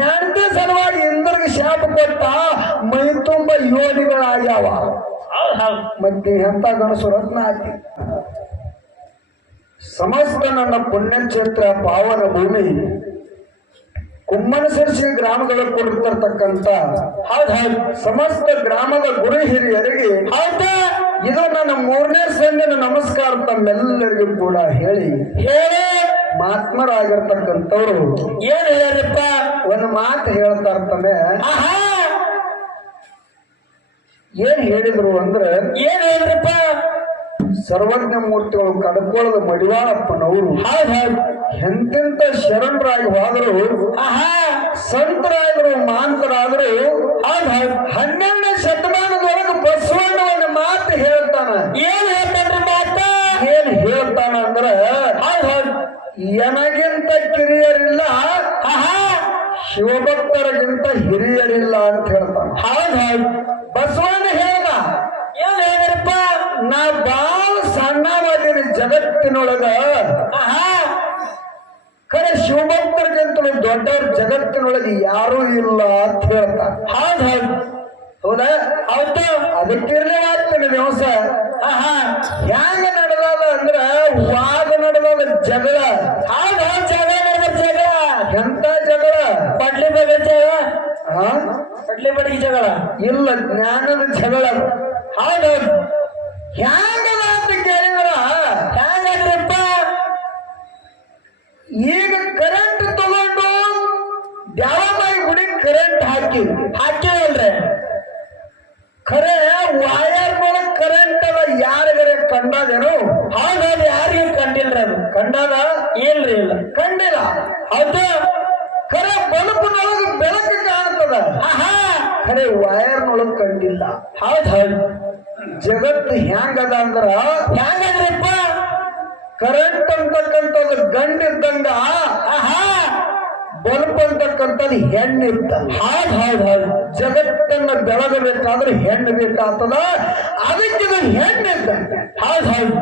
ಹೆಂಡತಿ ಸಲುವಾಗಿ ಇಂದ್ರಿಗೆ ಶಾಪ ಕೊಟ್ಟ ಮೈ ತುಂಬ ಯೋನಿಗಳಾಗ್ಯಾವ. ಹೌದ್ ಮತ್ತೆ ಎಂತ ಗಣಸು ರತ್ನ ಆಗಿ ಸಮಸ್ತ ನನ್ನ ಪುಣ್ಯಕ್ಷೇತ್ರ ಪಾವನ ಭೂಮಿ. ಕುಮ್ಮನಸರಿಸಿ ಗ್ರಾಮಗಳ ಹೌದ್ ಸಮಸ್ತ ಗ್ರಾಮದ ಗುರು ಹಿರಿಯರಿಗೆ ಹೌದ. ಇದು ನನ್ನ ಮೂರನೇ ಸಂದಿನ ನಮಸ್ಕಾರ ತಮ್ಮೆಲ್ಲರಿಗೂ ಕೂಡ ಹೇಳಿ. ಹೇಳಿ. ಮಹಾತ್ಮರಾಗಿರ್ತಕ್ಕಂಥವ್ರು. ಏನ್ ಹೇಳ್ರಿಪ್ಪ ಒಂದು ಮಾತು ಹೇಳ್ತಾ ಇರ್ತಾನೆ ಏನ್ ಹೇಳಿದ್ರು ಅಂದ್ರೆ ಏನ್ ಹೇಳಿದ್ರಪ್ಪ? ಸರ್ವಜ್ಞ ಮೂರ್ತಿಗಳು ಕಡ್ಕೊಳ್ಳದ ಮಡಿವಾಳಪ್ಪನವರು. ಎಂತೆಂತ ಶರಣರಾಗಿ ಹೋದರು. ಸಂತರಾದರು ಮಾಂತರಾದರು. ಹನ್ನೆರಡನೇ ಶತಮಾನದೊಳಗೆ ಬಸವಣ್ಣ ಒಂದು ಮಾತು ಹೇಳ್ತಾನ. ಏನ್ ಹೇಳ್ತಾನ್ರಿ ಮಾತ? ಏನ್ ಹೌದ್ ಎನಗಿಂತ ಕಿರಿಯರಿಲ್ಲ ಶಿವಭಕ್ತರಿಗಿಂತ ಹಿರಿಯರಿಲ್ಲ ಅಂತ ಹೇಳ್ತಾರೆ ಹೌದ್. ಬಸವಣ್ಣ ಹೇಳ್ದ. ಏನ್ ಹೇಳಿದ್ರಪ್ಪ? ನಾ ಬಾಳ ಸಣ್ಣವಾದೀನಿ ಜಗತ್ತಿನೊಳಗ. ಕರೆ ಖರೆ ಶಿವಭಕ್ತರಿಗಿಂತಲೂ ದೊಡ್ಡ ಜಗತ್ತಿನೊಳಗೆ ಯಾರೂ ಇಲ್ಲ ಅಂತ ಹೇಳ್ತಾರೆ ಹೌದ್ ಹೌದ್. ಹೌದಾ? ಹೌದು. ಅದಕ್ಕಿರ್ಲಿ ಆಗ್ತಾನೆ ದಿವಸ. ಆಹಾ. ಹ್ಯಾಂಗ ನಡೆದದ ಅಂದ್ರ ವಾದ ನಡೆದದ ಜಗಳ. ಹಾಗ ಜಗಳ ನಡೆದ ಜಗಳ. ಎಂತ ಜಗಳ? ಪಡ್ಲಿ ಬಗ್ಗೆ ಜಗಳ? ಆ? ಪಡ್ಲಿ ಬಡಿಗೆ ಜಗಳ? ಇಲ್ಲ, ಜ್ಞಾನದ ಜಗಳ. ಹೌದ್. ಹೌದ್ ಹ್ಯಾಂಗದ ಅಂತ ಕೇಳಿದ್ರ ಹ್ಯಾಂಗಂದ್ರಪ್ಪ ಈಗ ಕರೆಂಟ್ ತಗೊಂಡು ದ್ಯಾವಮಾಯಿ ಗುಡಿ ಕರೆಂಟ್ ಹಾಕಿ. ಹಾಕಿವಲ್ರಿ ಖರೆ ವಾಯರ್ ಮೂಲಕ ಕರೆಂಟ್ ಅದ ಯಾರಿಗರೆ ಕಂಡದೇನು? ಹಾಗಾದ್ರೆ ಹೌದ್ ಯಾರಿಗೂ ಕಂಡಿಲ್ರಿ ಅದು. ಕಂಡದ? ಇಲ್ರಿ ಇಲ್ಲ. ಕಂಡಿಲ್ಲ. ಅದ ಖರೆ ಬಲ್ಬ್ನೊಳಗೆ ಬೆಳಕು ಕಾಣ್ತದ. ಆಹಾ. ಖರೆ ವಯರ್ನೊಳಗ್ ಕಂಡಿಲ್ಲ. ಹೌದ್ ಹೌದು. ಜಗತ್ತು ಹೆಂಗದ ಅಂದ್ರ? ಹ್ಯಾಂಗಂದ್ರಪ್ಪ? ಕರೆಂಟ್ ಅಂತಕ್ಕಂಥದ್ದು ಗಂಡಿದ್ದಂಗ. ಆಹಾ. ಬಲ್ಬ್ ಅಂತಕ್ಕಂಥದ್ದು ಹೆಣ್ಣಿತ್ತ ಹೌದ್ ಹೌದ್ ಹೌದ್ ಜಗತ್ತನ್ನ ಬೆಳಗಬೇಕಾದ್ರೆ ಹೆಣ್ಣು ಬೇಕಾಗ್ತದ ಅದಕ್ಕಿದು ಹೆಣ್ಣಿದ್ದ ಹೌದ್ ಹೌದ್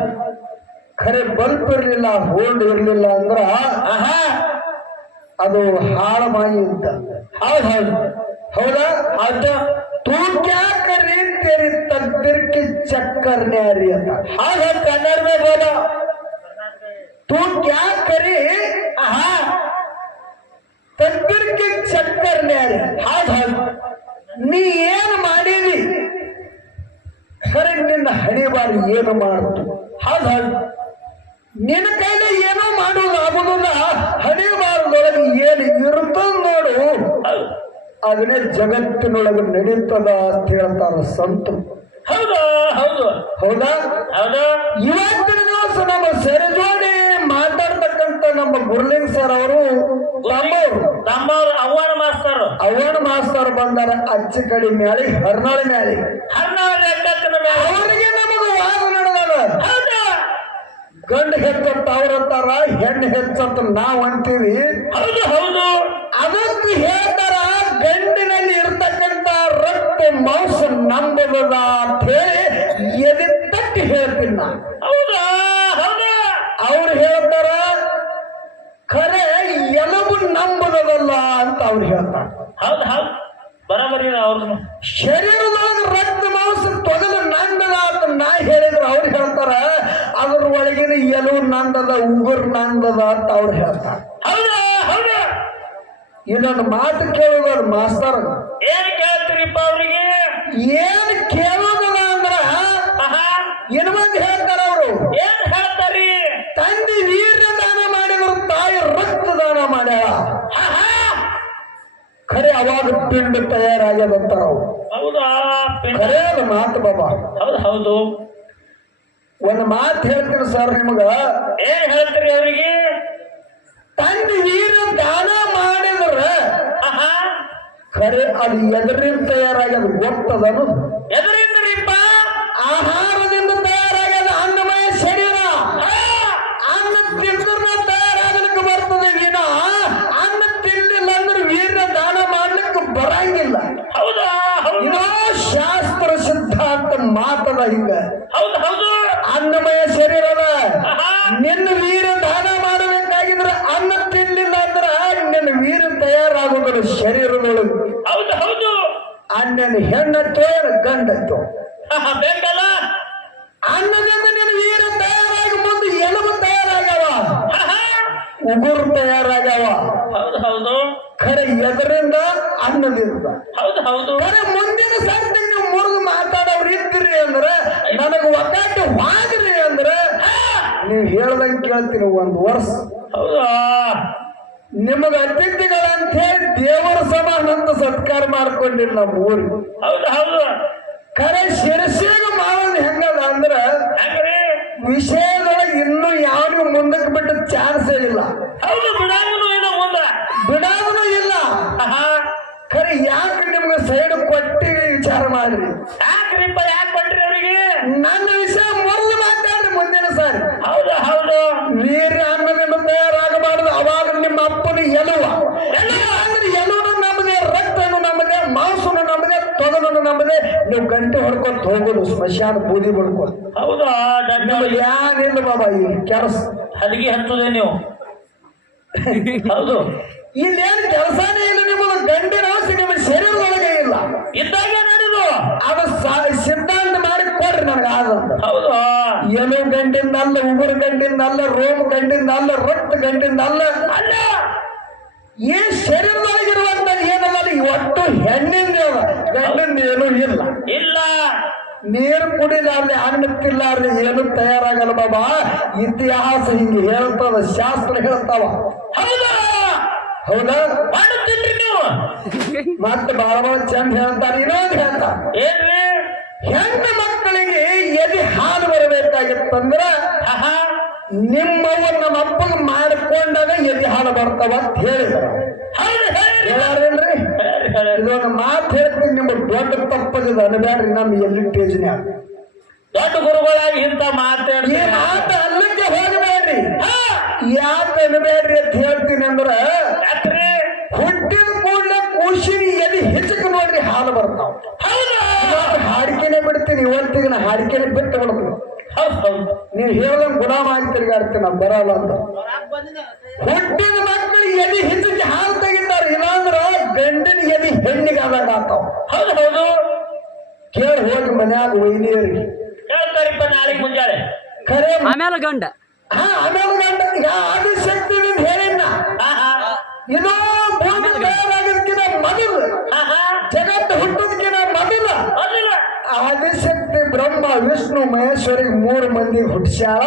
ಖರೆ ಬಲ್ಬ್ ಇರ್ಲಿಲ್ಲ ಹೋಲ್ಡ್ ಇರ್ಲಿಲ್ಲ ಅಂದ್ರ ಆಹಾ ಅದು ಹಾಳ ಮಾಯಿ ಇದ್ದ ಹೌದ್ ಹೌದ್ ಹೌದಾ ಹೌದು ತೂ ಕ್ಯಾಕ ರೀತಿಯರಿ ತಗ್ದಿರ್ಕಿ ಚಕ್ಕರ್ ನ್ಯಾರಿ ಅಂತ ಹೌದ್ ಹೌದ್ ಕನ್ನಡ ಮೇ ಬೋಲೋ तू क्या करे ಆಹಾ ತಗ್ದಿರ್ಕಿ ಚಕ್ಕರ್ ನ್ಯಾಯ ಹೌದ್ ಹೌದ್ ನೀ ಏನು ಮಾಡಿದಿ ಖರೆ ನಿನ್ನ ಹಣಿಬಾರಿ ಏನು ಮಾಡುದು ಹಾಗೆ ಹೌದ್ ನಿನ್ನ ಕೈಲಿ ಏನೋ ಮಾಡೋದು ಆಗುದಿಲ್ಲ ಹಣಿಬಾರದೊಳಗೆ ಏನು ಇರ್ತದ ನೋಡು. ಅದನ್ನೇ ಜಗತ್ತಿನೊಳಗೆ ನಡೀತದ ಅಂತ ಹೇಳ್ತಾರ ಸಂತು ಹೌದಾ ಹೌದು. ಹೌದಾ? ಹೌದಾ? ಇವತ್ತಿನ ದಿವಸ ನಮ್ಮ ಸೆರಜೋಡಿ ಮಾತಾಡ್ತಕ್ಕಂತ ನಮ್ಮ ಗುರ್ಲಿಂಗ್ ಸರ್ ಅವರು ತಮ್ಮವ್ರು ತಮ್ಮವ್ರು ಅವ್ವನ ಅವನ ಮಾಸ್ತರ್ ಬಂದಾರ? ಅಚ್ಚ ಕಡಿ ಮ್ಯಾಲಿ ಹರ್ನಾಳಿ ಮ್ಯಾಲಿ. ಅವರಿಗೆ ನಮಗ ವಾದ ನಡೆದಾರ ಗಂಡ ಹೆಚ್ಚತ್ತ ಅವ್ರಂತಾರ ಹೆಣ್ಣು ಹೆಚ್ಚತ್ತ ನಾವ್ ಅಂತೀವಿ. ಹೌದು ಹೌದು. ಅದಕ್ಕೆ ಹೇಳ್ತಾರ ಗಂಡಿನಲ್ಲಿ ಇರ್ತಕ್ಕಂತ ರಕ್ತ ಮಾಂಸ ನಂಬದ ಅಂತ ಹೇಳಿ ಎದೆ ತಟ್ಟಿ ಹೇಳ್ತೀನಿ ನಾ ಹೌದು ಹೌದು. ಅವ್ರು ಹೇಳ್ತಾರ ಖರೆ ಎಲಬು ನಂಬುದಲ್ಲ ಅಂತ ಅವ್ರು ಹೇಳ್ತಾರ. ಹೌದು ಹೌದು. ಬರಬರಿ ಅವ್ರನ್ನು ಶರೀರದೊಳಗೆ ರಕ್ತ ಮಾಂಸ ತೊಗಲು ನಂದದ ಅಂತ ನಾ ಹೇಳಿದ್ರು ಅವ್ರು ಹೇಳ್ತಾರ. ಅದ್ರ ಒಳಗಿನ ಎಲುವು ನಂದದ ಉಗುರು ನಂದದ ಅಂತ ಅವ್ರು ಹೇಳ್ತಾರೆ. ಹೌದು? ಹೌದಾ? ಇನ್ನೊಂದು ಮಾತು ಕೇಳೋದು ಮಾಸ್ತರ್. ಏನ್ ಕೇಳ್ತೀರಿಪ್ಪ ಅವ್ರಿಗೆ? ಏನ್ ಕೇಳೋದಲ್ಲ ಅಂದ್ರ ಆಹಾ. ಇನ್ನೊಂದು ಹೇಳ್ತಾರ ಅವರು. ಏನ್ ಹೇಳ್ತಾರಿ ತಂದೆ ವೀರ್ಯ ದಾನ ಮಾಡಿದ್ರು ತಾಯಿ ರಕ್ತ ದಾನ ಮಾಡ್ಯಾಳ ಆಹಾ ಖರೆ ಅವಾಗ ಪಿಂಡ ತಯಾರಾಗ್ಯದಂತಾರ ಅವ್ರು ಹೌದಾ ಖರೆ ಅದು ಮಾತು ಬಾಬಾ. ಹೌದು ಹೌದು. ಒಂದು ಮಾತು ಹೇಳ್ತೀನಿ ಸರ್ ನಿಮಗ. ಏನ್ ಹೇಳ್ತೀರಿ ಅವರಿಗೆ? ತಂದ ವೀರ ದಾನ ಮಾಡಿದ್ರ ಖರೆ ಅದು ಎದರಿಂದ ತಯಾರಾಗ್ಯದ ಗೊತ್ತದನು? ಎದರಿಂದ್ರಿಪ್ಪ ಮಾತದ ಹಿಂಗ. ಹೌದು ಹೌದು. ಅನ್ನಮಯ ಶರೀರದ ನಿನ್ನ ವೀರ ದಾನ ಮಾಡಬೇಕಾಗಿದ್ರೆ ಅನ್ನ ತಿನ್ಲಿಲ್ಲ ಅಂದ್ರ ನಿನ್ನ ವೀರ ತಯಾರಾಗೋದು ಶರೀರದೊಳಗೆ. ಹೌದು ಹೌದು. ಅನ್ನನ ಹೆಣ್ಣತ್ತೋ ಗಂಡತ್ತೋ ಬೇಕಲ್ಲ. ಅನ್ನದಿಂದ ನಿನ್ನ ವೀರ ತಯಾರಾಗಿ ಮುಂದೆ ಎಲುಬು ತಯಾರಾಗವ ಉಗುರು ತಯಾರಾಗವ ಹೌದು ಹೌದು. ಖರೆ ಎದರಿಂದ ಅನ್ನದಿಂದ. ಹೌದು ಹೌದು. ಖರೆ ಮುಂದಿನ ನೀವು ಮುರಿದು ಮಾತಾಡೋರು ಇದ್ರಿ ಅಂದ್ರೆ ನನಗೆ ಒಗ್ಗಟ್ಟು ವಾದ್ರಿ ಅಂದ್ರೆ ನೀವು ಹೇಳ್ದಂಗೆ ಕೇಳ್ತೀನಿ ಒಂದು ವರ್ಷ. ಹೌದಾ? ನಿಮಗೆ ಅತಿಥಿಗಳಂತ ಹೇಳಿ ದೇವರ ಸಮಾನ ಅಂತ ಸತ್ಕಾರ ಮಾಡ್ಕೊಂಡಿಲ್ಲ ನಮ್ಮ ಊರಿಗೆ ಹೌದು ಹೌದು. ಕರೆ ಶಿರಸಿಗೆ ಮಾಡೋದು ಹೆಂಗದ ಅಂದ್ರ ವಿಷಯದೊಳಗೆ ಇನ್ನೂ ಯಾರಿಗೂ ಮುಂದಕ್ಕೆ ಬಿಟ್ಟ ಚಾನ್ಸ್ ಇಲ್ಲ. ಹೌದು ಬಿಡಾಂಗನು ಇಲ್ಲ ಮುಂದ. ಬಿಡೋದೂ ಇಲ್ಲ. ಕರೆ ಖರೆ ಮಾಡ್ರಿ ಯಾಕ್ರಿಪ್ಪ ಯಾಕೆ ಕೊಟ್ರಿ ಅವರಿಗೆ? ನನ್ನ ವಿಷಯ ಮೊದಲು ಮಾತಾಡ್ರಿ ಮುಂದಿನ ಸಾರಿ. ಹೌದು ಹೌದು. ನೀರ ಅನ್ನದಿಂದ ತಯಾರಾಗಬಾರದು ಅವಾಗ ನಿಮ್ಮ ಅಪ್ಪನ ಎಲುವ. ಎಲುವ. ಅಂದ್ರೆ ಎಲುವನು ನಮಗೆ ರಕ್ತನು ನಮ್ಮದೇ ಮಾಂಸನು ನಮಗೆ ತೊಗಲನ್ನು ನಮ್ಮದೇ ನೀವು ಗಂಟೆ ಹೊಡ್ಕೊಂಡು ಹೋಗೋದು ಸ್ಮಶಾನ ಬೂದಿ ಬಡ್ಕೊಂಡು ಹೌದಾ ಯಾರಿಲ್ಲ ಬಾಬಾ ಈ ಕೆಲಸ. ಹಲಗಿ ಹಚ್ಚುದೇ ನೀವು? ಹೌದು. ಇಲ್ಲೇನು ಕೆಲಸನೇ ಇಲ್ಲ ನಿಮ್ಮ ಗಂಡಿನ ಅಂಶ ನಿಮ್ಮ ಶರೀರದೊಳಗೆ ಇಲ್ಲ. ಇದ್ದಾಗ ಅದು ಸಿದ್ಧಾಂತ ಮಾಡಿ ಕೊಡ್ರಿ ನನಗೆ ಆದಂತ. ಹೌದು. ಎಲು ಗಂಟಿಂದಲ್ಲ ಉಗುರು ಗಂಟಿಂದಲ್ಲ ಅಲ್ಲ ರೋಮ್ ಗಂಟಿಂದ ಅಲ್ಲ ರಕ್ತ ಗಂಟಿಂದಲ್ಲ ಅಲ್ಲ ಅಲ್ಲ ಈ ಶರೀರದೊಳಗಿರುವಂತ ಏನಲ್ಲ ಒಟ್ಟು ಹೆಣ್ಣಿಂದ ಗಂಡಿಂದ ಏನೂ ಇಲ್ಲ. ಇಲ್ಲ. ನೀರು ಕುಡಿಲಾರ್ದೆ ಅನ್ನ ತಿಲ್ಲಾರ್ದೆ ಏನು ತಯಾರಾಗಲ್ಲ ಬಾಬಾ. ಇತಿಹಾಸ ಹಿಂಗೆ ಹೇಳ್ತದ ಶಾಸ್ತ್ರ ಹೇಳ್ತಾವ. ಹೌದಾ? ಹೌದಾ? ಮತ್ತೆ ಬಹಳ ಚಂದ್ ಚಂದ ಹೇಳ್ತಾರೆ ಇನ್ನೊಂದು ಹೇಳ್ತಾ ಏನ್ರಿ? ಹೆಣ್ಣು ಮಕ್ಕಳಿಗೆ ಎದಿ ಹಾಲು ಬರಬೇಕಾಗಿತ್ತಂದ್ರ ನಿಮ್ಮವ್ವ ನಮ್ಮ ಅಪ್ಪಗೆ ಮಾಡಿಕೊಂಡಾಗ ಎದೆ ಹಾಲು ಬರ್ತಾವ ಅಂತ ಹೇಳಿದ್ರು. ಹೇಳಾರೇನ್ರಿ? ಹೇಳ್ರಿ ಹೇಳ್ರಿ. ಇದೊಂದು ಮಾತು ಹೇಳ್ತೀನಿ ನಿಮ್ಮ ದೊಡ್ಡ ತಪ್ಪದ ಅನ್ಬ್ಯಾಡ್ರಿ ನಮ್ಮ ಎಲ್ಲಿ ಟೇಜ್ನ್ಯಾಗ. ದೊಡ್ಡ ಗುರುಗಳಾಗಿ ಇಂತ ಈ ಮಾತಾಡ್ರಿ ಮಾತು ಅಲ್ಲಿಗೆ ಹೋಗಬೇಡ್ರಿ. ಯಾಕೆ ಅನ್ಬೇಡ್ರಿ ಅಂತ ಹೇಳ್ತೀನಿ ಅಂದ್ರ ಯಾಕ್ರಿ? ಹುಟ್ಟಿದ ಕೂಡಲೇ ಕೂಸಿನ ಎಲ್ಲಿ ಹೆಚ್ಚಕ್ಕೆ ನೋಡ್ರಿ ಹಾಲು ಬರ್ತಾವ. ಹಾಡಿಕೆನೆ ಬಿಡ್ತೀನಿ ಇವತ್ತಿಗೆ ನಾ ಹಾಡಿಕೆನೆ ಬಿಟ್ಟು ಬಿಡ್ತೀನಿ. ನೀವು ಹೇಳ್ದಂಗೆ ಗುಲಾಮ ಆಗಿ ತಿರ್ಗಾಡ್ತೀನಿ ನಾ ಬರಲ್ಲ ಅಂತ. ಹುಟ್ಟಿದ ಮಕ್ಕಳು ಎಲ್ಲಿ ಹೆಚ್ಚಕ್ಕೆ ಹಾಲು ತೆಗಿತಾರೆ ಇಲ್ಲಾಂದ್ರ ಗಂಡಿನ ಎಲ್ಲಿ ಹೆಣ್ಣಿಗೆ ಆದಾಗ ಆಗ್ತಾವ. ಹೌದು ಹೌದು. ಕೇಳಿ ಹೋಗಿ ಮನ್ಯಾಗ ವೈನಿಯರಿಗೆ. ಹೇಳ್ತಾರಿಪ್ಪ ನಾಳೆಗೆ ಮುಂಜಾನೆ ಖರೆ ಆಮೇಲೆ ಗಂಡ. ಹಾ ಆಮೇಲೆ ಗಂಡ. ಯಾವ ಶಕ್ತಿ ಆಹಾ, ಇದು ಭೂಮಿ ತಯಾರಾಗೋದಕ್ಕಿಂತ ಮೊದಲು. ಜಗತ್ತು ಹುಟ್ಟೋದಕ್ಕಿಂತ ಮೊದಲು. ಆದಿಶಕ್ತಿ ಬ್ರಹ್ಮ ವಿಷ್ಣು ಮಹೇಶ್ವರಿಗೆ ಮೂರು ಮಂದಿ ಹುಟ್ಟಿಸ್ಯಾಳ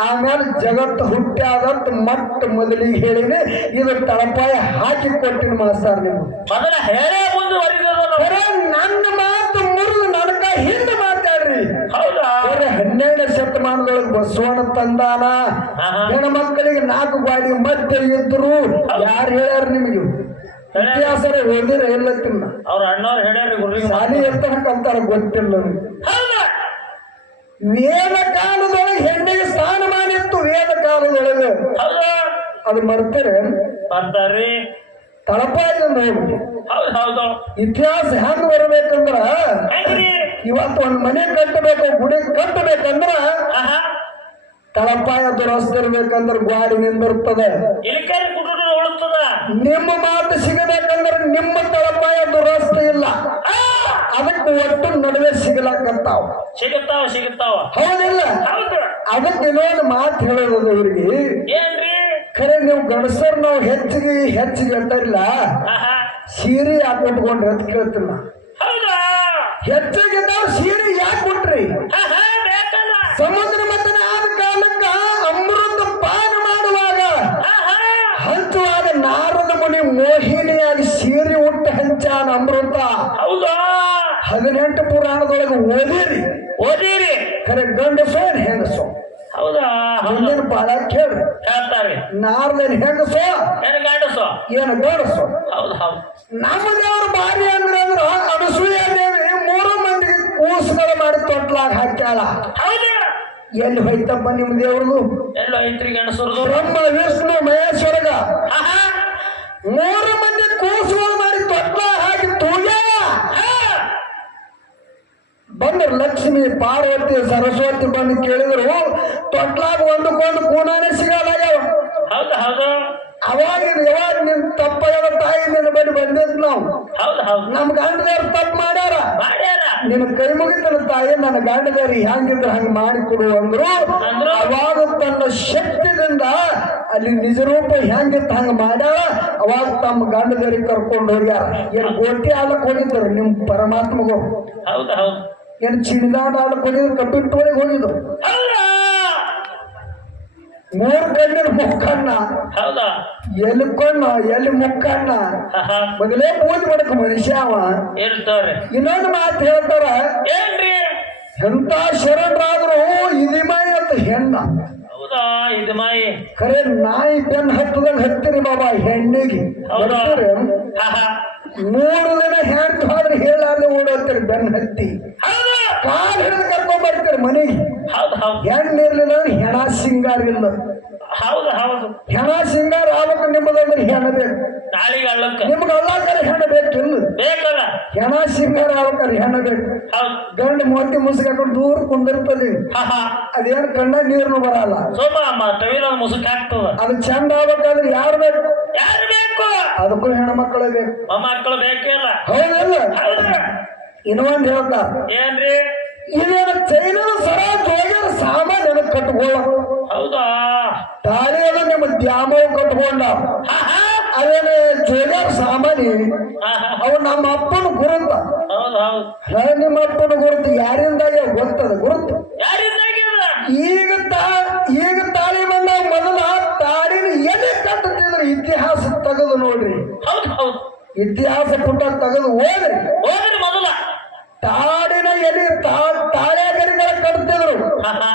ಆಮೇಲೆ ಜಗತ್ತು ಹುಟ್ಟ್ಯಾದಂತ ಮಟ್ಟ ಮೊದಲಿಗೆ ಹೇಳಿದೆ ಇದು ತಳಪಾಯ ಹಾಕಿ ಕೊಟ್ಟಿನ ಮಾಸ್ತಾರ ನೀವು ಮೊದಲ ಹೇಳೇ ಮುಂದುವರಿದ ನನ್ನ ಮಾತು ಮುರಿದು ನನಕ ಹಿಂದೆ ಹನ್ನೆರಡನೇ ಶತಮಾನದೊಳಗೆ ಬಸವಣ್ಣ ತಂದಾನ. ಹೆಣ್ಣು ಮಕ್ಕಳಿಗೆ ನಾಲ್ಕು ಗಾಡಿ ಮಧ್ಯ ಇದ್ರು. ಯಾರು ಹೇಳ್ಯಾರ ನಿಮಗೆ? ಇತಿಹಾಸ ಓದಿರ ಇಲ್ಲ ತಿನ್ನ. ಅವ್ರ ಅಣ್ಣವ್ರು ಹೇಳ್ಯಾರ ಸಾಲಿ ಶಾಲಿ ಎತ್ತನಕ ಅಂತಾರ ಗೊತ್ತಿಲ್ಲ ವೇದ ಕಾಲದೊಳಗೆ ಹೆಣ್ಣಿಗೆ ಸ್ಥಾನಮಾನ ಇತ್ತು ವೇದ ಕಾಲದೊಳಗೆ. ಅದು ಮರ್ತೀರಿ ತಳಪಾಯ ನೋಡಿ ಹೌದು ಹೌದು. ಇತಿಹಾಸ ಹೆಂಗ್ ಬರ್ಬೇಕಂದ್ರ? ಹೆಂಗ್ರಿ? ಇವತ್ತು ಒಂದು ಮನೆ ಕಟ್ಟಬೇಕು ಗುಡಿ ಕಟ್ಟಬೇಕಂದ್ರ ಆಹಾ. ತಳಪಾಯ ದುರಸ್ತಿ ಗ್ವಾಡಿ ಗಾಡಿ ನಿಂದಿರ್ತದೆ. ಇಲಿಕೇರಿ ಕುಟುಂಬ ಉಳುತ್ತದ ನಿಮ್ಮ ಮಾತು ಸಿಗಬೇಕಂದ್ರೆ ನಿಮ್ಮ ತಳಪಾಯ ದುರಸ್ತಿ ಇಲ್ಲ. ಅದಕ್ಕೆ ಒಟ್ಟು ನಡುವೆ ಸಿಗಲಾಕತ್ತಾವ. ಸಿಗುತ್ತಾವ ಸಿಗುತ್ತಾವ. ಹೌದಿಲ್ಲ? ಹೌದು. ಅದಕ್ಕೆ ಇನ್ನೊಂದು ಮಾತು ಹೇಳೋದು ಇವ್ರಿಗೆ. ಏನ್ರಿ? ಖರೆ ನೀವು ಗಂಡಸರು ನಾವು ಹೆಚ್ಚಿಗೆ ಹೆಚ್ಚಿಗೆ ಅಂತಾರಿಲ್ಲ. ಸೀರೆ ಯಾಕೆ ಉಟ್ಕೊಂಡ್ರಿ ಅಂತ ಕೇಳ್ತಿಲ್ಲ ಹೌದಾ? ಹೆಚ್ಚಿಗೆ ನಾವು ಸೀರೆ ಯಾಕೆ ಬೇಕಲ್ಲ. ಸಮುದ್ರ ಮತನ ಆದ ಕಾಲಕ್ಕ ಅಮೃತ ಪಾನ ಮಾಡುವಾಗ ಹಂಚುವಾಗ ನಾರದ ಮನೆ ಮೋಹಿನಿಯಾಗಿ ಸೀರೆ ಉಟ್ಟ ಹಂಚಾನ ಅಮೃತ. ಹೌದಾ? ಹದಿನೆಂಟು ಪುರಾಣದೊಳಗೆ ಓದಿರಿ. ಓದಿರಿ. ಖರೆ ಗಂಡಸೋ ಹೆಂಗಸೋ? ಹೌದಾ? ಹಂಗೇನು ಮುಂದಿನ ಪಾಲ ಕೇಳ್ರಿ. ಹೇಳ್ತಾರೆ ನಾರದೇನ್ ಹೆಂಗಸು? ಏನು ಗಂಡಸು? ಏನು ಗಂಡಸೋ? ಹೌದು ಹೌದು. ನಮ್ಮ ದೇವ್ರ ಬಾರಿ ಅಂದ್ರೆ ಅಂದ್ರ ಅನಸೂಯ ದೇವಿ ಮೂರು ಮಂದಿಗೆ ಕೂಸುಗಳು ಮಾಡಿ ತೊಟ್ಲಾಗ ಹಾಕ್ಯಾಳ. ಹೌದು. ಎಲ್ಲಿ ಹೋಯ್ತಪ್ಪ ನಿಮ್ಮ ದೇವ್ರದು? ಎಲ್ಲ ಐತ್ರಿ ಗಣಸರ್ದು ಬ್ರಹ್ಮ ವಿಷ್ಣು ಮಹೇಶ್ವರಗ. ಆಹಾ. ಮೂರು ಮಂದಿ ಕೂಸುಗಳು ಮಾಡಿ ತೊಟ್ಲಾಗ ಹಾಕಿ ತೂಗ್ಯ ಬಂದ್ರು ಲಕ್ಷ್ಮಿ ಪಾರ್ವತಿ ಸರಸ್ವತಿ ಬಂದು ಕೇಳಿದ್ರು ತೊಟ್ಲಾಗ ಒಂದಕ್ಕೊಂದು ಕೂನಾನೇ ಸಿಗಲಾಗ್ಯಾವ ಹೌದು ಹೌದು. ಅವಾಗ ಯಾವಾಗ ನಿನ್ ತಪ್ಪಾಗ ತಾಯಿ ನಿನ್ನ ಬಳಿ ಬಂದಿದ್ ನಾವು. ನಮ್ ಗಂಡದವ್ರು ತಪ್ಪು ಮಾಡ್ಯಾರ. ನಿನ್ನ ಕೈ ಮುಗಿತನ ತಾಯಿ ನನ್ನ ಗಂಡದವ್ರು ಹೆಂಗಿದ್ರ ಹಂಗ ಮಾಡಿ ಕೊಡು ಅಂದ್ರು? ಅವಾಗ ತನ್ನ ಶಕ್ತಿದಿಂದ ಅಲ್ಲಿ ನಿಜ ರೂಪ ಹೆಂಗಿತ್ತು ಹಂಗ ಮಾಡ್ಯಾರ. ಅವಾಗ ತಮ್ಮ ಗಂಡದವ್ರಿಗೆ ಕರ್ಕೊಂಡು ಹೋಗ್ಯಾರ. ಏನ್ ಗೋಟಿ ಆಡಕ್ ಹೋಗಿದ್ರು ನಿಮ್ ಪರಮಾತ್ಮಗೂ. ಹೌದು. ಏನ್ ಚಿಣಿದಾಟ ಆಡ್ಕೊಂಡಿದ್ರು ಹೋಗಿದ್ರು ಕಬ್ಬಿಟ್ಟೊಳಗೆ ಹೋಗಿದ್ರು ಮೂರು ಕಣ್ಣಿನ ಮುಕ್ಕಣ್ಣ ಹೌದಾ? ಎಲ್ಲಿ ಕಣ್ಣು ಎಲ್ಲಿ ಮುಕ್ಕಣ್ಣ. ಮೊದಲೇ ಪೂಜೆ ಮಾಡಕ್ ಮನುಷ್ಯ ಅವ. ಇನ್ನೊಂದು ಮಾತು ಹೇಳ್ತಾರ. ಏನ್ರಿ? ಎಂತ ಶರಣರಾದ್ರು ಇದಿಮೈ ಅಂತ ಹೆಣ್ಣ. ಖರೆ ನಾಯಿ ಬೆನ್ ಹತ್ತದಂಗ ಹತ್ತಿರಿ ಬಾಬಾ ಹೆಣ್ಣಿಗೆ. ಮೂರು ದಿನ ಹೆಣ್ಣು ಹೋದ್ರೆ ಹೇಳಾರ್ದು ಓಡೋಗ್ತಾರೆ ಬೆನ್ನ ಹತ್ತಿ. ಕಾಲ್ ಹಿಡಿದು ಕರ್ಕೊಂಡ್ ಬರ್ತಾರೆ ಮನೆಗೆ ಹೌದು ಹೌದು. ಹೆಣ್ಣು ಇರ್ಲಿಲ್ಲ ಅಂದ್ರೆ ಹೆಣ ಸಿಂಗಾರ ಇಲ್ಲ. ಹೌದು ಹೌದು. ಹೆಣ ಸಿಂಗಾರ ಆಗ್ಬೇಕು ನಿಮ್ಮದಂದ್ರೆ ಹೆಣ ಬೇಕು. ನಾಳಿಗೆ ಅಳ್ಳಕ್ಕ. ನಿಮ್ಗೆ ಅಲ್ಲಾಕರೆ ಹೆಣ ಬೇಕಿಲ್ಲ ಬೇಕಲ್ಲ. ಹೆಣ ಸಿಂಗಾರ ಆಗ್ಬೇಕಾರೆ ಹೆಣ ಬೇಕು. ಗಂಡು ಮೋತಿ ಮುಸುಕಾಕೊಂಡು ದೂರ ಕುಂದಿರ್ತದೆ. ಅದೇನು ಕಣ್ಣ ನೀರ್ನು ಬರಲ್ಲ. ಸೋಮ ತವಿನ ಮುಸುಕ್ ಹಾಕ್ತದ. ಅದು ಚಂದ ಆಗ್ಬೇಕಾದ್ರೆ ಯಾರು ಬೇಕು? ಯಾರು ಬೇಕು? ಅದಕ್ಕೂ ಹೆಣ್ಮಕ್ಳೇ ಬೇಕು ಮೊಮ್ಮಕ್ಕಳು ಬೇಕಿಲ್ಲ ಹೌದಲ್ಲ? ಹೌದ್ರಿ. ಇನ್ನೊಂದು ಹೇಳ್ತಾ. ಏನ್ರಿ? ಇದೇನು ಚೈನದ ಸರ ಜೋಗ್ಯಾರ ಸಾಮಾನ್ಯ ಕಟ್ಕೊಳ್ಳ ಹೌದಾ? ತಾಳಿ ಅದು ನಿಮ್ಮ ದ್ಯಾಮವ್ ಕಟ್ಕೊಂಡ. ಅದೇನ ಜೋಗ್ಯಾರ ಸಾಮಾನಿ. ಅವು ನಮ್ಮ ಅಪ್ಪನ ಗುರುತ. ನಿಮ್ಮ ಅಪ್ಪನ ಗುರುತು ಯಾರಿಂದಾಗೆ ಗೊತ್ತದ ಗುರುತು? ಈಗ ತಾ ಈಗ ತಾಳಿ ಬಂದ ಮೊದಲ ಎಲ್ಲಿ ಇತಿಹಾಸ ತೆಗೆದು ನೋಡ್ರಿ. ಹೌದು ಹೌದು. ಇತಿಹಾಸ ಪುಟ ತೆಗೆದು ಓದ್ರಿ. ಹೋದ್ರಿ ಮೊದಲ. ತಾಡಿನ ಎಲಿ ತಾ ತಾಳ್ಯಾಗರಿಗಳ ಕಟ್ತಿದ್ರು. ಆಹಾ.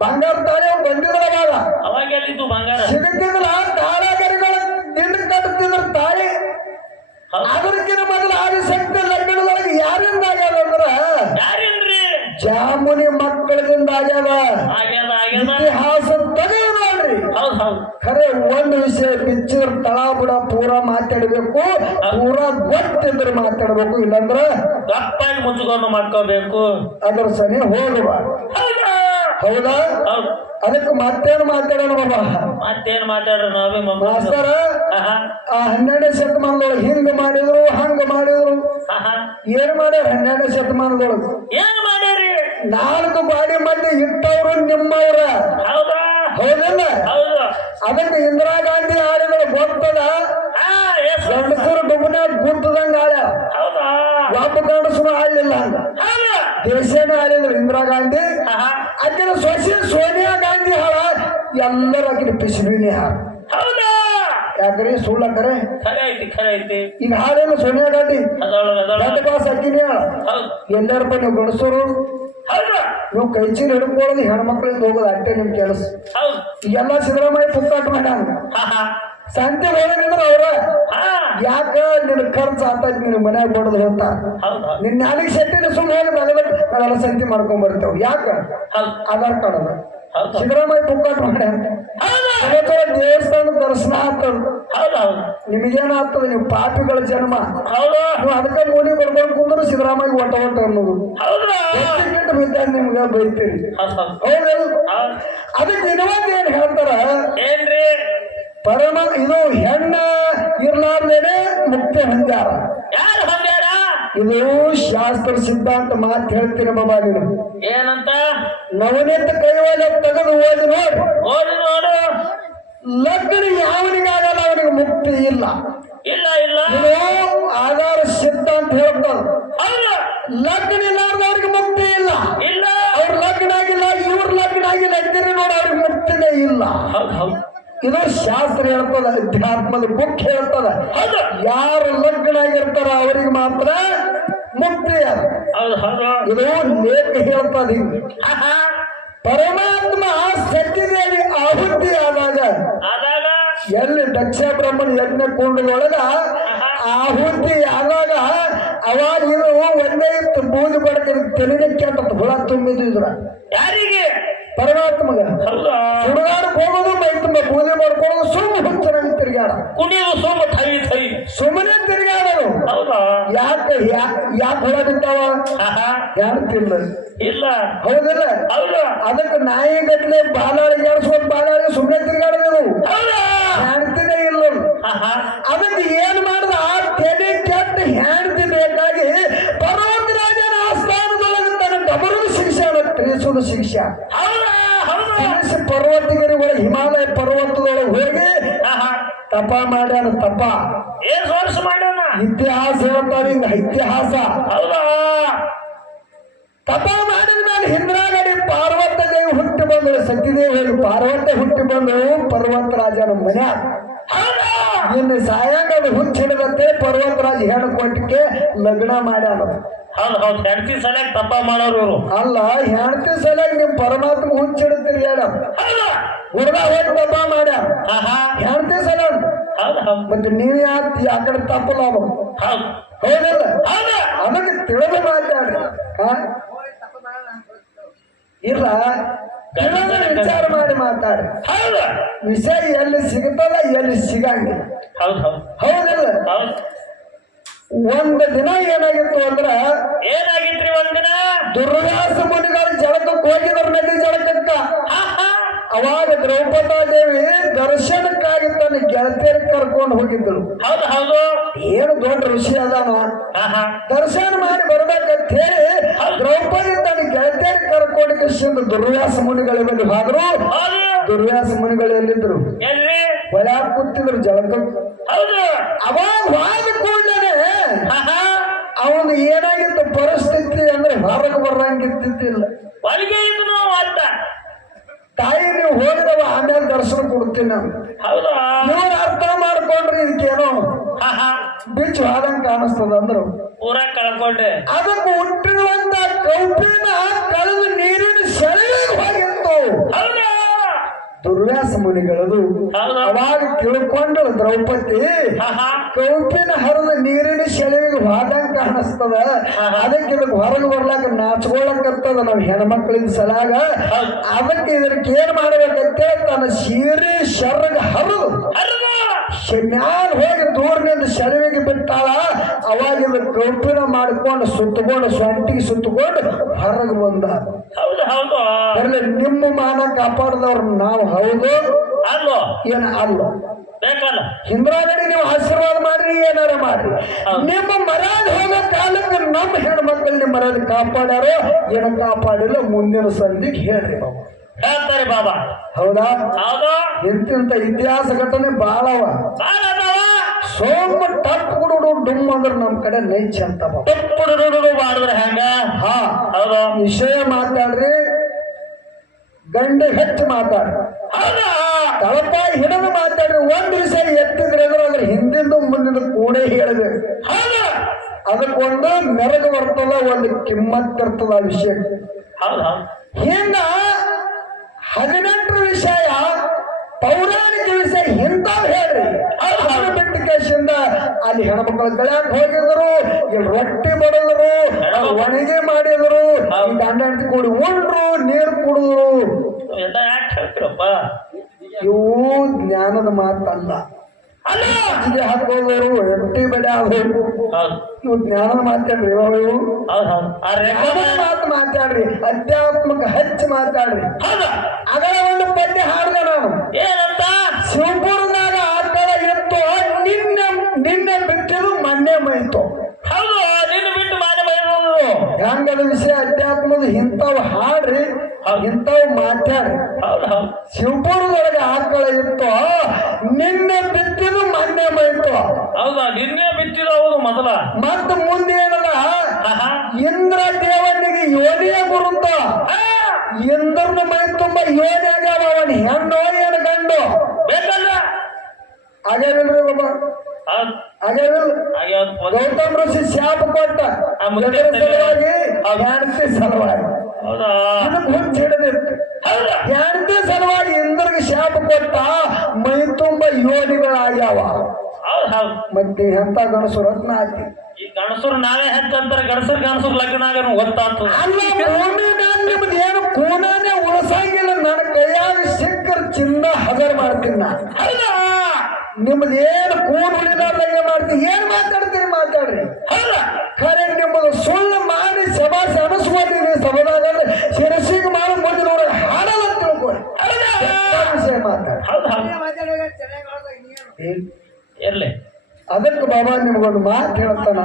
ಬಂಗಾರ ತಾಳೆ ಬಂದಿದ್ರ ಅವಾಗ ಅವಾಗ ಎಲ್ಲಿದ್ದು ಬಂಗಾರ? ಸಿಗುತ್ತಿದ್ರ ತಾಳ್ಯಾಗರಿಗಳ ದಿಂಡ ಕಟ್ತಿದ್ರು ತಾಳಿ. ಅದಕ್ಕಿನ ಅದಕ್ಕಿಂತ ಮೊದಲು ಆದಿಶಕ್ತಿ ಲಗ್ನದೊಳಗೆ ಯಾರಿಂದ ಆಗ್ಯಾದ ಅಂದ್ರ? ಜಾಮುನಿ ಮಕ್ಕಳದಿಂದ ಆಗ್ಯದ ಇತಿಹಾಸ ತೆಗೆದು ನೋಡ್ರಿ ಹೌದು ಹೌದು ಖರೆ ಒಂದು ವಿಷಯ ಬಿಚ್ಚಿದ್ರ ತಳ ಬುಡ ಪೂರ ಮಾತಾಡ್ಬೇಕು ಪೂರ ಗೊತ್ತಿದ್ರೆ ಮಾತಾಡ್ಬೇಕು ದಪ್ಪ ದಪ್ಪಾಗಿ ಮುಚ್ಚಿಕೊಂಡು ಮಾಡ್ಕೋಬೇಕು. ಅದ್ರ ಸನಿ ಹೋಗುವ ಹೌದಾ? ಅದಕ್ಕೆ ಮತ್ತೇನು ಮಾತಾಡೋಣ ಬಾಬಾ? ಮತ್ತೇನು ಮಾತಾಡೋಣ ಮಾಸ್ತರ ಆಹಾ. ಆ ಹನ್ನೆರಡನೇ ಶತಮಾನದೊಳಗೆ ಹಿಂಗ ಮಾಡಿದ್ರು ಹಂಗ ಮಾಡಿದ್ರು. ಆಹಾ. ಏನ್ ಮಾಡ್ಯಾರ ಹನ್ನೆರಡನೇ ಶತಮಾನದೊಳಗೆ? ಏನ್ ಮಾಡ್ಯಾರಿ ನಾಲ್ಕು ಬಾಡಿ ಮಂದಿ ಇಟ್ಟವ್ರು ನಿಮ್ಮವ್ರ. ಹೌದಾ? ಹೌದಿಲ್ಲ? ಹೌದು. ಅದಕ್ಕೆ ಇಂದಿರಾ ಗಾಂಧಿ ಆಳಿಗಳು ಗೊತ್ತದ? ಗಂಡಸರು ಡುಬ್ನ್ಯಾಗ ಗುಂಟದಂಗ ಆಳ ಒಬ್ಬ ಗಂಡಸರು ಆಳಿಲ್ಲ ಹಂಗ ಹೌದು. ದೇಶನೇ ಆಳಿದ್ರು ಇಂದಿರಾ ಗಾಂಧಿ? ಆಕಿನ ಸೊಸೆ ಸೋನಿಯಾ ಗಾಂಧಿ ಹಾಳ ಎಲ್ಲರ ಆಕಿನ ಪಿಸ್ಬಿನಿ ಹಾಳ ಯಾಕ್ರಿ? ಸುಳ್ಳ ಕರೆ? ಐತಿ ಖರೆ ಐತಿ. ಈಗ ಹಾಳೇನು ಸೋನಿಯಾ ಗಾಂಧಿ? ಅಕ್ಕಿನಿ ಹಾಳ ಎಲ್ಲಾರಪ್ಪ ನೀವು ಗಂಡಸರು ನೀವು ಕೈ ಚೀಲ ಹಿಡ್ಕೊಳ್ಳೋದು ಹೆಣ್ಮಕ್ಳಿಂದ ಹೋಗೋದು ಅಷ್ಟೇ ನಿಮ್ ಕೆಲಸ. ಈಗೆಲ್ಲ ಸಿದ್ದರಾಮಯ್ಯ ಪುಕ್ಕಾಟ್ ಮಾಡ್ಯಾನ ಸಂತೆ ಹೋಗಿದ್ರೆ ಅವ್ರ. ಹಾ. ಯಾಕ ನಿನ್ ಖರ್ಚು ಆತೈತಿ ನಿನ್ ಮನ್ಯಾಗ ಬಡದು ಅಂತ. ನಿನ್ನ ನಾಲಿಗೆ ಶೆಟ್ಟಿನ ಸುಮ್ಮನೆ ನಾವೆಲ್ಲ ಸಂತಿ ಮಾಡ್ಕೊಂಡ್ ಬರ್ತೇವೆ. ಯಾಕ? ಆಧಾರ್ ಕಾರ್ಡ್ ಅದ. ಸಿದ್ದರಾಮಯ್ಯ ಪುಕ್ಕಟ್ ಮಾಡ್ಯಾರ. ದೇವಸ್ಥಾನ ದರ್ಶನ ಆಗ್ತದ. ನಿಮಗೇನಾಗ್ತದ ನೀವು ಪಾಪಿಗಳ ಜನ್ಮ. ಹೌದು. ನೀವು ಅದಕ್ಕೆ ಮೂಲಿ ಬರ್ಕೊಂಡು ಕುಂದ್ರು ಸಿದ್ದರಾಮಯ್ಯ ಒಟ್ಟ ಒಟ್ಟ ಅನ್ನೋದು. ಬಿದ್ದಾಗ ನಿಮ್ಗೆ ಬೈತೀರಿ? ಹೌದಲ್ಲ? ಅದಕ್ಕೆ ಇನ್ನೊಂದು ಏನ್ ಹೇಳ್ತಾರ? ಏನ್ರಿ? ಪರಮ ಇದು ಹೆಣ್ಣ ಇರ್ಲಾರ್ದೇನೆ ಮುಕ್ತಿ ಹೊಂದ್ಯಾರ ಇದು ಶಾಸ್ತ್ರ ಸಿದ್ಧಾಂತ ಮಾತು ಹೇಳ್ತೀನಿ ಬಾಬಾ ನೀನು. ಏನಂತ? ನವನೀತ ಕೈವಲ್ಲ ತೆಗೆದು ಓದಿ ನೋಡಿ. ಓದಿ ನೋಡು. ಲಗ್ನ ಯಾವನಿಗಾಗಲ್ಲ ಅವನಿಗೆ ಮುಕ್ತಿ ಇಲ್ಲ. ಇಲ್ಲ ಇಲ್ಲ. ಆಧಾರ ಸಿದ್ಧಾಂತ ಹೇಳ್ತಾರ ಹೌದು. ಲಗ್ನ ಇಲ್ಲಾರ್ದವ್ರಿಗೆ ಮುಕ್ತಿ ಇಲ್ಲ. ಇಲ್ಲ. ಅವ್ರ ಲಗ್ನ ಆಗಿಲ್ಲ ಇವ್ರ ಲಗ್ನ ಆಗಿಲ್ಲ ಇದ್ದೀರಿ ನೋಡಿ ಅವ್ರಿಗೆ ಮುಕ್ತಿನೇ ಇಲ್ಲ. ಹೌದು ಹೌದು. ಇದು ಶಾಸ್ತ್ರ ಹೇಳ್ತದ ಅಧ್ಯಾತ್ಮದ ಬುಕ್ ಹೇಳ್ತದ. ಯಾರು ಲಗ್ನ ಆಗಿರ್ತಾರ ಅವ್ರಿಗೆ ಮಾತ್ರ ಮುಕ್ತಿ. ಇದು ಲೇಖ ಹೇಳ್ತದ. ಪರಮಾತ್ಮ ಸತ್ಯದೇವಿ ಆಹುತಿ ಆದಾಗ ಎಲ್ಲಿ ದಕ್ಷ ಬ್ರಹ್ಮಣ ಯಜ್ಞ ಕುಂಡದೊಳಗ ಆಹುತಿ ಆದಾಗ ಅವಾಗ ಇದು ಒಂದೇ ಇತ್ತು ಬೂದಿ ಬಡಕ ತೆಲಿನ ಕೆಟ್ಟ ಹುಳ ತುಂಬಿದ್ರ ಯಾರಿಗೆ? ಪರಮಾತ್ಮಗ ಹೌದಾ ಸುಡುಗಾಡಕ್ ಹೋಗೋದು ಮೈ ತುಂಬ ಪೂಜೆ ಮಾಡ್ಕೊಳ್ಳೋದು ಸುಮ್ಮನೆ ಹುಚ್ಚರಂಗ್ ತಿರುಗಾಡ. ಕುಣಿಯೋದು ಸುಮ್ಮ ಥೈ ಥೈ ಸುಮ್ಮನೆ ತಿರುಗಾಡನು ಹೌದಾ ಯಾಕೆ ಯಾಕೆ ಹುಳ ಬಿದ್ದಾವ? ಯಾರು ತಿನ್ನ ಇಲ್ಲ. ಹೌದಲ್ಲ? ಅಲ್ಲ ಅದಕ್ಕೆ ನಾಯಿ ಗಟ್ಲೆ ಬಾಲಾಳಿಗೆ ಆಡಿಸ್ಕೊಂಡು ಬಾಲಾಳಿಗೆ ಸುಮ್ಮನೆ ತಿರ್ಗಾಡೋದು ಹೌದಾ. ಕಾಣ್ತಿನೇ ಇಲ್ಲ. ಅದಕ್ಕೆ ಏನ್ ಮಾಡ್ದ? ತೆನೆ ಕೆಟ್ಟ ಹೆಣ್ತಿ ಬೇಕಾಗಿ ಪರ್ವತರಾಜನ ಆಸ್ಥಾನದೊಳಗೆ ತನ್ನ ಡಬರು ಶಿಕ್ಷಣ ತಿಳಿಸುವುದು ಶಿಕ್ಷೆ. ಹೌದು ತಿಳಿಸಿ ಹಿಮಾಲಯ ಪರ್ವತದೊಳಗೆ ಹೋಗಿ ತಪ ಮಾಡ್ಯಾನ ತಪ. ಏನ್ ಸೋರ್ಸ್ ಮಾಡ್ಯಾನ? ಇತಿಹಾಸ ಹೇಳ್ತಾರೆ ಹಿಂಗ ಇತಿಹಾಸ. ಹೌದಾ? ತಪ ಮಾಡಿದ ಮೇಲೆ ಹಿಂದ್ರಾಗಡಿ ಪಾರ್ವತ ದೇವಿ ಹುಟ್ಟಿ ಬಂದಳು ಸತ್ಯದೇವಿ ಹೇಳಿ ಪಾರ್ವತ ಹುಟ್ಟಿ ಬಂದಳು ಪರ್ವತರಾಜನ ಮನೆ ಹೌದಾ? ಇನ್ನು ಸಾಯಂಕಾಲ ಹುಚ್ಚ ಪರ್ವತ ರಾಜ ಹೇಳಿಕೊಂಡಕ್ಕೆ ಲಗ್ನ ಮಾಡ್ಯಾನ ಹೌದು ಹೌದು ಹೆಂಡತಿ ಸಲಕ್ ತಪ್ಪ ಮಾಡೋರು ಇವರು. ಅಲ್ಲ ಹೆಂಡತಿ ಸಲಕ್ ನಿಮ್ ಪರಮಾತ್ಮ ಹುಚ್ಚ ಹಿಡಿತೀರಿ ಹೇಳ ಹುಡುಗ ಹೋಗಿ ತಪ್ಪ ಮಾಡ ಆಹಾ. ಹಾ ಸಲ ಹೌದು ಹೌದು. ಮತ್ತೆ ನೀವ್ ಯಾಕೆ ಆ ಕಡೆ ತಪ್ಪಲ್ಲ ಅವ ಹೌದು. ಹೌದಿಲ್ಲ? ಹೌದಾ. ಅದಕ್ಕೆ ತಿಳಿದು ಮಾತಾಡ್ರಿ? ಇಲ್ಲ ತಿಳಿದು ವಿಚಾರ ಮಾಡಿ ಮಾತಾಡ್ರಿ. ಹೌದು. ವಿಷಯ ಎಲ್ಲಿ ಸಿಗ್ತದ ಎಲ್ಲಿ ಸಿಗಂಗಿಲ್ಲ. ಹೌದು ಹೌದು. ಹೌದಲ್ಲ? ಹೌದು. ಒಂದು ದಿನ ಏನಾಗಿತ್ತು ಅಂದ್ರ ಏನಾಗಿತ್ರಿ ಒಂದಿನ? ದುರ್ವಾಸ ಮುನಿಗಳು ಜಳಕಕ್ಕೆ ಹೋಗಿದ್ರು ನದಿ ಜಳಕಕ್ಕ. ಅವಾಗ ದ್ರೌಪದಾ ದೇವಿ ದರ್ಶನಕ್ಕಾಗಿ ತನ್ನ ಗೆಳತಿಯರ್ ಕರ್ಕೊಂಡು ಹೋಗಿದ್ರು ಹೌದು ಹೌದು. ಏನು ದೊಡ್ಡ ಋಷಿ ಅದಾನ? ಆಹಾ ದರ್ಶನ ಮಾಡಿ ಬರ್ಬೇಕಂತ ಹೇಳಿ ದ್ರೌಪದಿ ತನ್ನ ಗೆಳತಿಯರ್ ಕರ್ಕೊಂಡು ಕೃಷ್ಣ ದುರ್ವಾಸ ಮುನಿಗಳ ಬಳಿ ಹೋದ್ರು. ಹೌದು. ದುರ್ವ್ಯಾಸ ಮುನಿಗಳು ಎಲ್ಲಿದ್ರು ಹೊಲ ಕೂತಿದ್ರು ಜಳಕ ಹೌದು. ಅವಾಗ ಹೋದ ಅವನು ಏನಾಗಿತ್ತು ಪರಿಸ್ಥಿತಿ ಅಂದ್ರೆ ಹೊರಗೆ ಬರಂಗಿದ್ದಿಲ್ಲ ಹೊರಗೆ ಇದ್ದು ತಾಯಿ ನೀವು ಹೋಗಿದವ ಆಮೇಲೆ ದರ್ಶನ ಕೊಡ್ತೀನಿ ನಾನು. ಇವ್ರು ಅರ್ಥ ಮಾಡ್ಕೊಂಡ್ರಿ ಇದಕ್ಕೇನೋ ಬಿಚ್ಚು ಆದಂಗ್ ಕಾಣಿಸ್ತದ ಅಂದ್ರು. ಕಳ್ಕೊಂಡೆ. ಅದಕ್ಕೆ ಹುಟ್ಟಿರುವಂತ ಕೌಪಿನ ಕಳೆದು ನೀರಿನ ಸೆಳೆಗೆ ಹೋಗಿತ್ತು. ಹೌದಾ? ದುರ್ವ್ಯಾಸ ಮುನಿಗಳದು. ಅವಾಗ ತಿಳ್ಕೊಂಡಳು ದ್ರೌಪದಿ ಕೌಪಿನ ಹರಿದ ನೀರಿನ ಸೆಳೆವಿಗೆ ಹೋದಂಗ ಕಾಣಿಸ್ತದ. ಅದಕ್ಕೆ ಇದಕ್ಕೆ ಹೊರಗೆ ಬರ್ಲಾಕ ನಾಚ್ಕೊಳಕತ್ತದ ನಾವ್ ಹೆಣ್ಮಕ್ಳಿನ ಸಲಾಗ. ಅದಕ್ಕೆ ಇದಕ್ಕೆ ಏನ್ ಮಾಡ್ಬೇಕಂತೇಳಿ ತನ್ನ ಸೀರೆ ಶರ್ಗ ಹರಿದು. ಹೌದಾ ಮ್ಯಾಲ ಹೋಗಿ ದೂರದಿಂದ ಸೆಳವಿಗೆ ಬಿಟ್ಟಾಳ ಅವಾಗ ಕೌಪಿನ ಮಾಡ್ಕೊಂಡು ಸುತ್ತಕೊಂಡು ಸೊಂಟಿಗೆ ಸುತ್ತಕೊಂಡು ಹೊರಗೆ ಬಂದ. ಹೌದು ಹೌದು. ನಿಮ್ಮ ಮಾನ ಕಾಪಾಡದವ್ರು ನಾವು ಹೌದು? ಅಲ್ಲೋ? ಏನ ಅಲ್ಲ? ಬೇಕಲ್ಲ? ಹಿಂದ್ರಾಗಡಿ ನೀವು ಆಶೀರ್ವಾದ ಮಾಡ್ರಿ ಏನಾರ ಮಾಡ್ರಿ. ನಿಮ್ಮ ಮರ್ಯಾದ ಹೋಗೋ ಕಾಲಕ್ಕೆ ನಮ್ಮ ಹೆಣ್ಮಕ್ಕಳು ನಿಮ್ಮ ಮರ್ಯಾದ ಕಾಪಾಡ್ಯಾರೋ ಏನ ಕಾಪಾಡಿಲ್ಲ ಮುಂದಿನ ಸಂಧಿಗೆ ಹೇಳ್ರಿ ಬಾಬಾ ಹೇಳ್ತಾರೆ ಬಾಬಾ. ಹೌದಾ? ಹೌದು. ಎಂತೆಂತ ಇತಿಹಾಸ ಘಟನೆ ಬಾಳವ. ಸ್ವಲ್ಪ ಅದಾವ ಸೋಮ ಟಪ್ ಕುಡುಡು ಡುಮ್ ಅಂದ್ರೆ ನಮ್ ಕಡೆ ನೈಚ್ ಅಂತ ಮಾಡಿದ್ರೆ ಹೆಂಗ? ಹಾ. ವಿಷಯ ಮಾತಾಡ್ರಿ. ಗಂಡ ಹೆಚ್ಚು ಮಾತಾಡ್ರಿ ತಳಪ ಹಿಡಿದು ಮಾತಾಡ್ರಿ. ಒಂದ್ ವಿಷಯ ಎತ್ತಿದ್ರೆ ಅಂದ್ರೆ ಅದ್ರ ಹಿಂದಿಂದು ಮುಂದಿನ ಕೂಡೇ ಹೇಳಿದೆ. ಅದಕ್ಕೊಂದು ಮೆರಗು ಬರ್ತದ ಒಂದು ಕಿಮ್ಮತ್ ಇರ್ತದ ಆ ವಿಷಯ. ಹಿಂದ ಹದಿನೆಂಟು ಹಿಂಗ ಹದಿನೆಂಟರ ವಿಷಯ ಪೌರಾಣಿಕ ವಿಷಯ ಇಂಥವ್ ಹೇಳ್ರಿ ಅದನ್ನ ಬಿಟ್ಟು ಕೇಸಿಂದ ಅಲ್ಲಿ ಹೆಣ್ಮಕ್ಳು ಕಳ್ಯಾಕ್ ಹೋಗಿದ್ರು ಇಲ್ಲಿ ರೊಟ್ಟಿ ಮಾಡಿದ್ರು ಒಣಗಿ ಮಾಡಿದ್ರು. ಗಂಡ ಹೆಂಡತಿ ಕೂಡಿ ಉಂಡ್ರು ನೀರು ಕುಡಿದ್ರು. ಎಲ್ಲ ಯಾಕೆ ಹೇಳ್ತೀರಪ್ಪ? ಇವು ಜ್ಞಾನದ ಮಾತಲ್ಲ. ಅಲ್ಲ! ರೊಟ್ಟಿ ಬೆಳೆ ಆಗಬೇಕು. ಇವು ಜ್ಞಾನದ ಮಾತಾಡ್ರಿ ಇವು ಮಾತು ಮಾತಾಡ್ರಿ. ಅಧ್ಯಾತ್ಮಕ ಹಚ್ಚಿ ಮಾತಾಡ್ರಿ. ಅದರ ಒಂದು ಪದ್ಯ ಹಾಡ್ದೆ ನಾನು. ಏನಂತ? ಶಿವಪುರದ ನಿನ್ನೆ ಬಿಟ್ಟಿದ್ದು ಮೊನ್ನೆ ಮೈತು ಹೌದು ನಿನ್ನ ಬಿಟ್ಟು ಮಾನೆ ಬೈರೋದು ಹೆಂಗದ ವಿಷಯ ಅಧ್ಯಾತ್ಮದ ಇಂಥವ್ ಹಾಡ್ರಿ ಇಂಥವ್ ಮಾತಾಡ್ರಿ. ಶಿವಪುರದೊಳಗೆ ಆಕಳ ಇತ್ತು. ನಿನ್ನೆ ಬಿತ್ತಿದ್ದು ಮೊನ್ನೆ ಮೈತು ಹೌದಾ ನಿನ್ನೆ ಬಿತ್ತಿದ ಹೌದು ಮೊದಲ. ಮತ್ತ ಮುಂದೆ ಏನದ? ಇಂದ್ರ ದೇವನಿಗೆ ಯೋನಿಯ ಗುರುತ ಆ, ಇಂದ್ರನ ಮೈ ತುಂಬ ಯೋನಿ ಆಗ್ಯಾವ ಅವನ್ ಹೆಣ್ಣು ಏನು ಗಂಡು. ಬೇಕಲ್ಲ. ಆಗ್ಯಾವಿಲ್ರಿ ಬಾಬಾ. ಗೌತಮ್ ಋಷಿ ಶಾಪ ಕೊಟ್ಟ ಸಲುವಾಗಿ. ಹೆಂಡತಿ ಸಲುವಾಗಿ ಹೆಂಡತಿ ಸಲುವಾಗಿ ಇಂದ್ರಿಗೆ ಶಾಪ ಕೊಟ್ಟ ಮೈ ತುಂಬ ಯೋನಿಗಳಾಗ್ಯಾವ. ಮತ್ತೆ ಎಂತ ಗಣಸು ರತ್ನ ಆಗ್ತಿ ಈ ಗಣಸರು ನಾವೇ ಹೆಚ್ಚಂತಾರೆ ಗಣಸರು ಗಣಸರು ಲಗ್ನ ಆಗ ಗೊತ್ತಾತು. ನಿಮ್ದು ಏನು ಕೂನಾನೇ ಉಳಿಸಂಗಿಲ್ಲ. ನನ್ನ ಕೈಯಾಗ ಸಿಕ್ಕರ ಚಿನ್ನ ಹಜರ್ ಮಾಡ್ತೀನಿ ನಾ ನಿಮ್ದು ಏನು ಕೂನ್ ಉಳಿದಾರ್ದಂಗೆ ಮಾಡ್ತೀನಿ ಏನ್ ಮಾತಾಡ್ತೀರಿ ಮಾತಾಡ್ರಿ? ಅಲ್ಲ ಖರೆ ನಿಮ್ಮದು ಸುಳ್ಳು ಮಾಡಿ ಸಭಾ ಅನಿಸ್ಕೊತೀನಿ ಸಭಾದಾಗ ಶಿರಸಿಗೆ ಮಾಡಿ ಮುಂದೆ ನೋಡ ಹಾಡಲ್ಲ ತಿಳ್ಕೊಳ್ಳಿ ಹೌದಾ? ಅದಕ್ಕೆ ವಿಷಯ ಮಾತಾಡಿ ಏನ್ ಬಾಬಾ ನಿಮ್ಗೊಂದು ಮಾತು ಹೇಳ್ತಾನ.